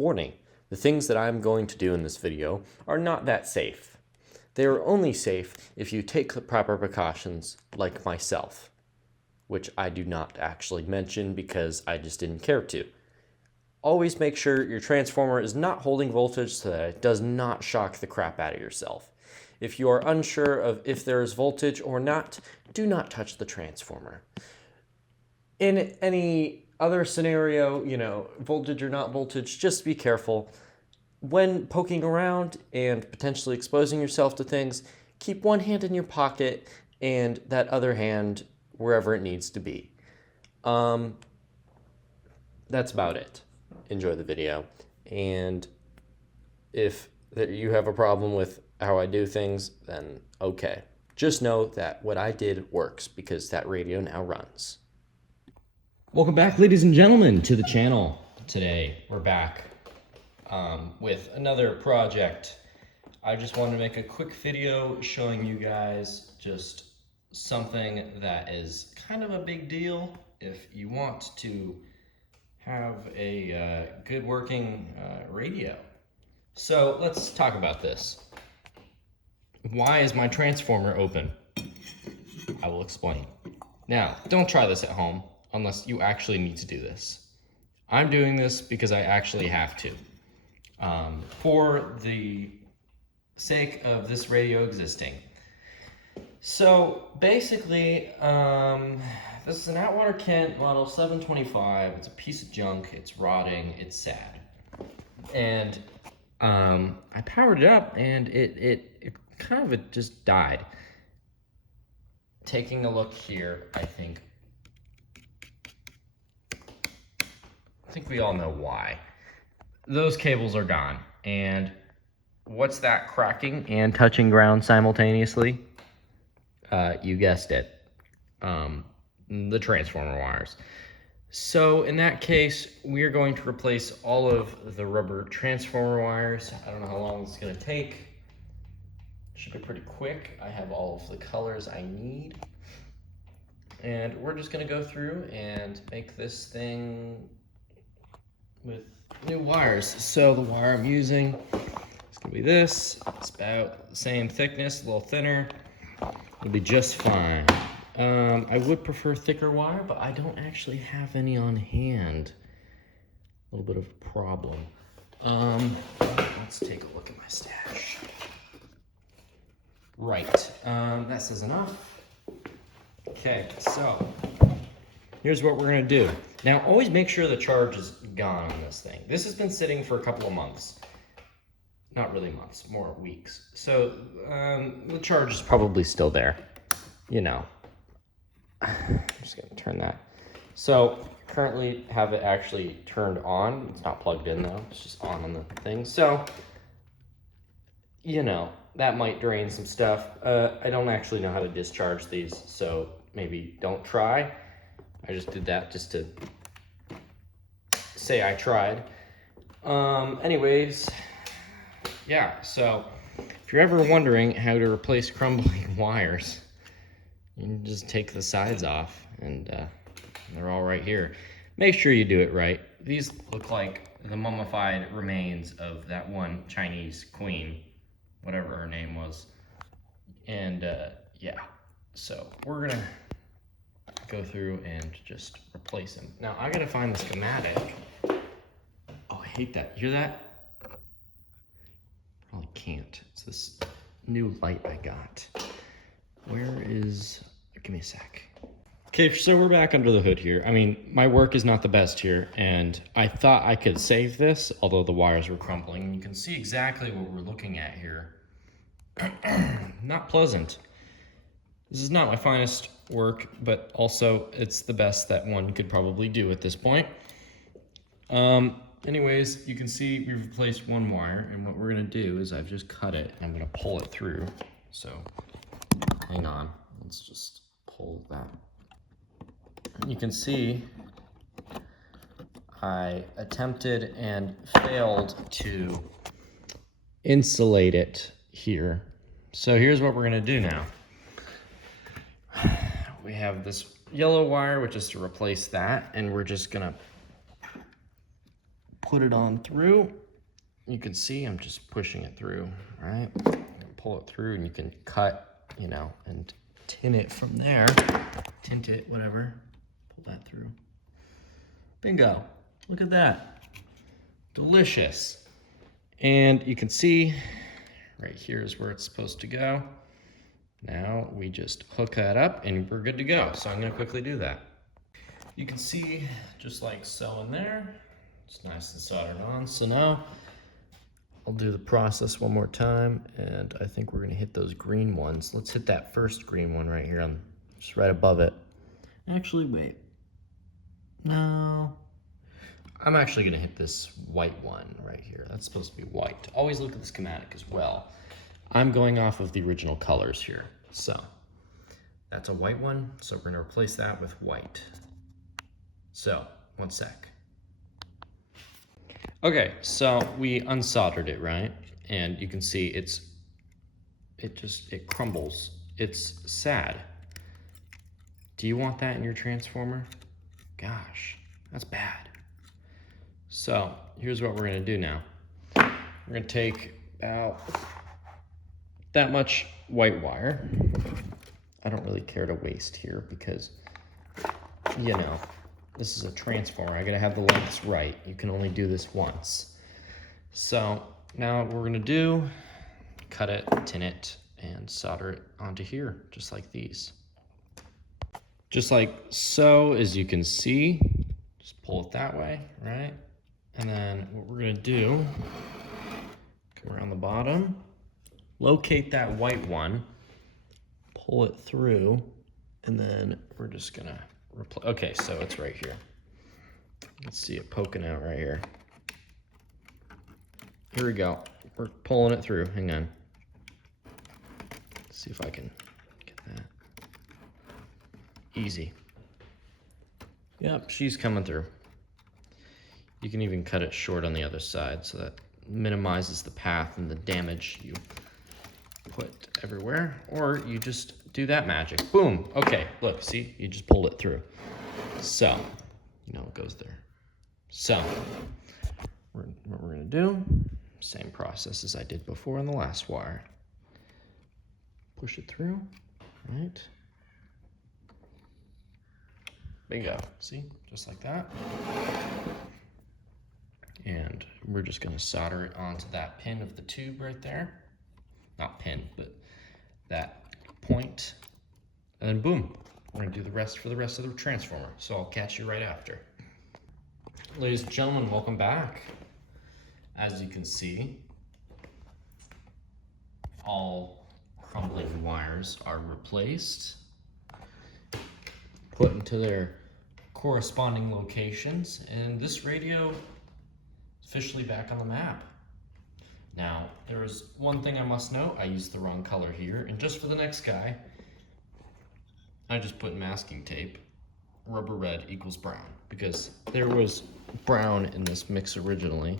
Warning, the things that I'm going to do in this video are not that safe. They are only safe if you take the proper precautions, like myself, which I do not actually mention because I just didn't care to. Always make sure your transformer is not holding voltage so that it does not shock the crap out of yourself. If you are unsure of if there is voltage or not, do not touch the transformer. In any other scenario, voltage or not voltage, just be careful. When poking around and potentially exposing yourself to things, keep one hand in your pocket and that other hand wherever it needs to be. That's about it. Enjoy the video. And if you have a problem with how I do things, then okay. Just know that what I did works because that radio now runs. Welcome back, ladies and gentlemen, to the channel. Today, we're back with another project. I just wanted to make a quick video showing you guys just something that is kind of a big deal if you want to have a good working radio. So let's talk about this. Why is my transformer open? I will explain. Now, don't try this at home unless you actually need to do this. I'm doing this because I actually have to. For the sake of this radio existing. So basically, this is an Atwater Kent model 725. It's a piece of junk. It's rotting. It's sad. And I powered it up, and it kind of just died. Taking a look here, I think we all know why. Those cables are gone, and what's that cracking and touching ground simultaneously? You guessed it, the transformer wires. So in that case, we are going to replace all of the rubber transformer wires. I don't know how long this is going to take. Should be pretty quick. I have all of the colors I need. And we're just going to go through and make this thing with new wires. So the wire I'm using is going to be this. It's about the same thickness, a little thinner. It'll be just fine. I would prefer thicker wire, but I don't actually have any on hand. A little bit of a problem. Let's take a look at my stash. Right, that says enough. Okay, so here's what we're gonna do. Now, always make sure the charge is gone on this thing. This has been sitting for a couple of months. Not really months, more weeks. So the charge is probably still there. I'm just gonna turn that. So currently have it actually turned on. It's not plugged in though, it's just on the thing. So, that might drain some stuff. I don't actually know how to discharge these, so maybe don't try. I just did that just to say I tried. Anyways, yeah, so if you're ever wondering how to replace crumbling wires, you can just take the sides off and they're all right here. Make sure you do it right. These look like the mummified remains of that one Chinese queen, whatever her name was. And yeah, so we're gonna go through and just replace them. Now I gotta find the schematic. Oh, I hate that. You hear that? Probably can't. It's this new light I got. Where is, give me a sec. Okay, so we're back under the hood here. I mean, my work is not the best here, and I thought I could save this, although the wires were crumbling. You can see exactly what we're looking at here. Not pleasant. This is not my finest work, but also it's the best that one could probably do at this point. Anyways, you can see we've replaced one wire, and what we're gonna do is I've just cut it, and I'm gonna pull it through. So, hang on, let's just pull that. You can see I attempted and failed to insulate it here. So here's what we're gonna do now. We have this yellow wire, which is to replace that, and we're just gonna put it on through. You can see I'm just pushing it through, right? Pull it through and you can cut, you know, and tin it from there. Tint it, whatever. Pull that through. Bingo. Look at that. Delicious. And you can see right here is where it's supposed to go. Now we just hook that up and we're good to go. So I'm gonna quickly do that. You can see just like so in there. It's nice and soldered on. So now I'll do the process one more time, and I think we're gonna hit those green ones. Let's hit that first green one right here, on just right above it. Actually, wait. No. I'm actually gonna hit this white one right here. That's supposed to be white. Always look at the schematic as well. I'm going off of the original colors here. So that's a white one, so we're gonna replace that with white. So, one sec. Okay, so we unsoldered it, right? And you can see it crumbles. It's sad. Do you want that in your transformer? Gosh, that's bad. So here's what we're gonna do now. We're gonna take about that much white wire. I don't really care to waste here because, you know, this is a transformer. I gotta have the lengths right. You can only do this once. So now what we're gonna do, cut it, tin it, and solder it onto here, just like these. Just like so, as you can see, just pull it that way, right? And then what we're gonna do, come around the bottom, locate that white one, pull it through, and then we're just gonna replace. Okay, so it's right here. Let's see it poking out right here. Here we go. We're pulling it through. Hang on. Let's see if I can get that. Easy. Yep, she's coming through. You can even cut it short on the other side so that minimizes the path and the damage you put everywhere. Or you just do that magic. Boom. Okay, look, see? You just pulled it through. So, you know it goes there. So, what we're gonna do, same process as I did before on the last wire. Push it through, right? Bingo, see, just like that. And we're just gonna solder it onto that pin of the tube right there. Not pin, but that point. And then boom, we're gonna do the rest for the rest of the transformer. So I'll catch you right after. Ladies and gentlemen, welcome back. As you can see, all crumbling wires are replaced, put into their corresponding locations, and this radio is officially back on the map. Now, there is one thing I must note. I used the wrong color here, and just for the next guy, I just put masking tape. Rubber red equals brown, because there was brown in this mix originally.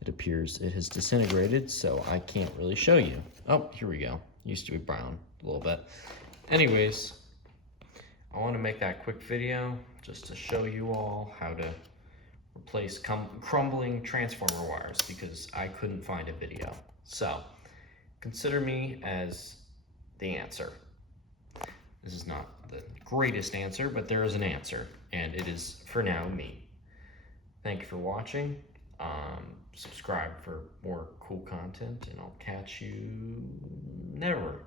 It appears it has disintegrated, so I can't really show you. Oh, here we go. Used to be brown a little bit. Anyways, I want to make that quick video just to show you all how to replace crumbling transformer wires, because I couldn't find a video. So consider me as the answer. This is not the greatest answer, but there is an answer, and it is, for now, me. Thank you for watching. Subscribe for more cool content, and I'll catch you never.